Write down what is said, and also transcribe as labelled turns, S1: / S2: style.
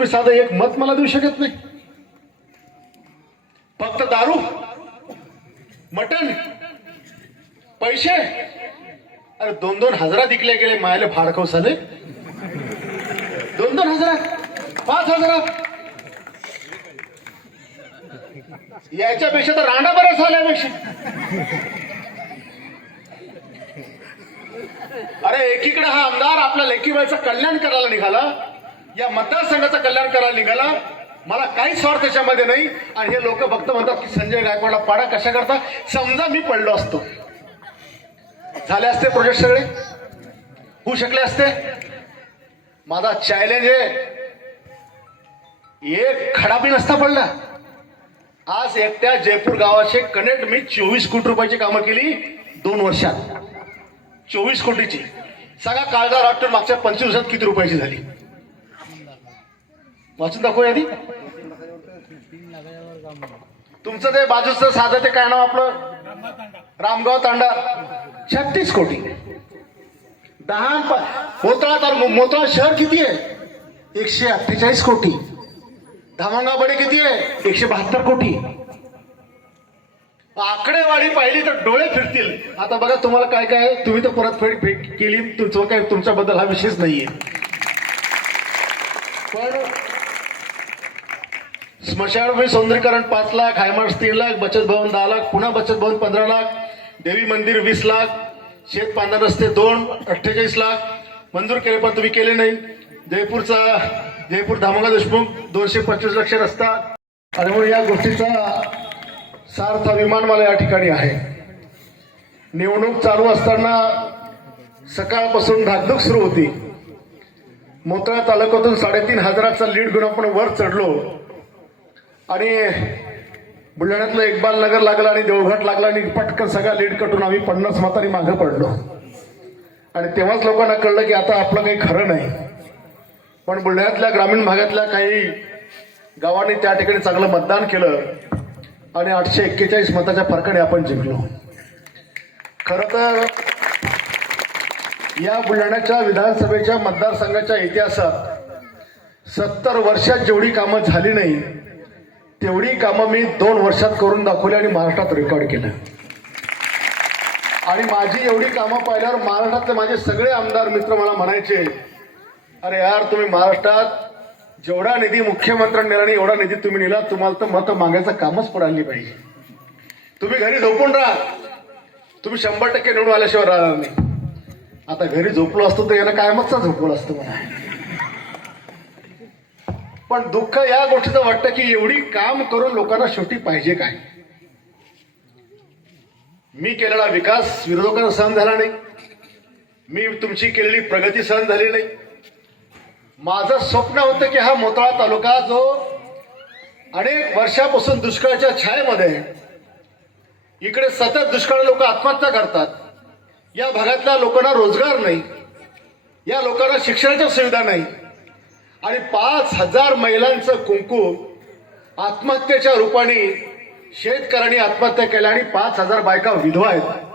S1: तुम्ही साधं एक मत मला देऊ शकत नाही. फक्त दारू मटन पैसे. अरे दोन दोन हजारात इकले गेले मायले फाडकव झाले दोन दोन हजारात पाच हजारात. याच्यापेक्षा तर राणा बरं झाल्यापेक्षा. अरे एकीकडे हा आमदार आपल्या लेकीबाईचं कल्याण करायला निघाला. या मतदारसंघाचं कल्याण करायला निघाला. मला काहीच स्वार्थ त्याच्यामध्ये नाही. आणि हे लोक फक्त म्हणतात की संजय गायकवाडला पाडा कशा करता? समजा मी पडलो असतो. झाले असते प्रोजेक्ट सगळे? होऊ शकले असते? माझा चॅलेंज आहे एक खडा बी नसता पडला. आज एकट्या जयपूर गावाचे कनेक्ट मी चोवीस कोटी रुपयाची कामं केली दोन वर्षात. चोवीस कोटीची. सगळा काळजार वाटून मागच्या पंचवीस दिवसात किती रुपयाची झाली? वाचून दाखव यादी. तुमचं ते बाजूचं साधं ते काय नाव आपलं? रामगाव तांडा. छत्तीस कोटी. दहा प- मोताळा तर मोतळा शहर किती आहे? एकशे अठ्ठेचाळीस कोटी. धामणगावडे किती आहे? एकशे बहात्तर कोटी. आकडेवाडी पाहिली तर डोळे फिरतील. आता बघा तुम्हाला काय काय तुम्ही तर परतफेड केली. तुमचं काय तुमच्याबद्दल हा विषयच नाहीये. पण स्मशानभूमी सौंदर्यीकरण पाच लाख हायमार्ट तीन लाख बचत भवन दहा लाख पुन्हा बचत भवन पंधरा लाख देवी मंदिर वीस लाख शेत पांढरा रस्ते दोन अठ्ठेचाळीस लाख. मंजूर केले पण तुम्ही केले नाही. जयपूरचा जयपूर धामंगा देशमुख दोनशे पंचवीस लक्ष रस्ता. आणि या गोष्टीचा सार्थ अभिमान मला या ठिकाणी आहे. निवडणूक चालू असताना सकाळपासून धाकधूक सुरू होती. मोतळा तालुक्यातून साडेतीन हजाराचा लीड घेऊन आपण वर चढलो. आणि बुलढाण्यातलं इकबाल नगर लागला आणि देवघाट लागला आणि पटकन सगळा लीड कटून आम्ही पन्नास मतांनी मागं पडलो. आणि तेव्हाच लोकांना कळलं की आता आपलं काही खरं नाही. पण बुलढाण्यातल्या ग्रामीण भागातल्या काही गावांनी त्या ठिकाणी चांगलं मतदान केलं आणि आठशे एक्केचाळीस मताच्या फरकाने आपण जिंकलो. खर तर या बुलढाण्याच्या विधानसभेच्या मतदारसंघाच्या इतिहासात सत्तर वर्षात जेवढी कामं झाली नाही तेवढी कामं मी दोन वर्षात करून दाखवली आणि महाराष्ट्रात रेकॉर्ड केलं. आणि माझी एवढी कामं पाहिल्यावर महाराष्ट्रातले माझे सगळे आमदार मित्र मला म्हणायचे अरे यार तुम्ही महाराष्ट्रात जेवढा निधी मुख्यमंत्र्यांनी नेला आणि एवढा निधी तुम्ही नेला तुम्हाला तर मतं मागायचं कामच पडायला पाहिजे. तुम्ही घरी झोपून राहा. तुम्ही शंभर टक्के निवडून आल्याशिवाय राहणार नाही. आता घरी झोपलो असतो तर यानं कायमच झोपलो असतो मला पण दुःख या गोष्टीचं वाटतं की एवढी काम करून लोकांना शेवटी पाहिजे काय? मी केलेला विकास विरोधकांना सहन झाला नाही. मी तुमची केलेली प्रगती सहन झाली नाही. माझं स्वप्न होतं की हा मोताळा तालुका जो अनेक वर्षापासून दुष्काळाच्या छायेमध्ये आहे. इकडे सतत दुष्काळ लोक आत्महत्या करतात. या भागातल्या लोकांना रोजगार नाही. या लोकांना शिक्षणाच्या सुविधा नाही. आणि पाच हजार महिलांचं कुंकू आत्महत्येच्या रूपाने शेतकऱ्यांनी आत्महत्या केल्या आणि पाच हजार बायका विधवा आहेत.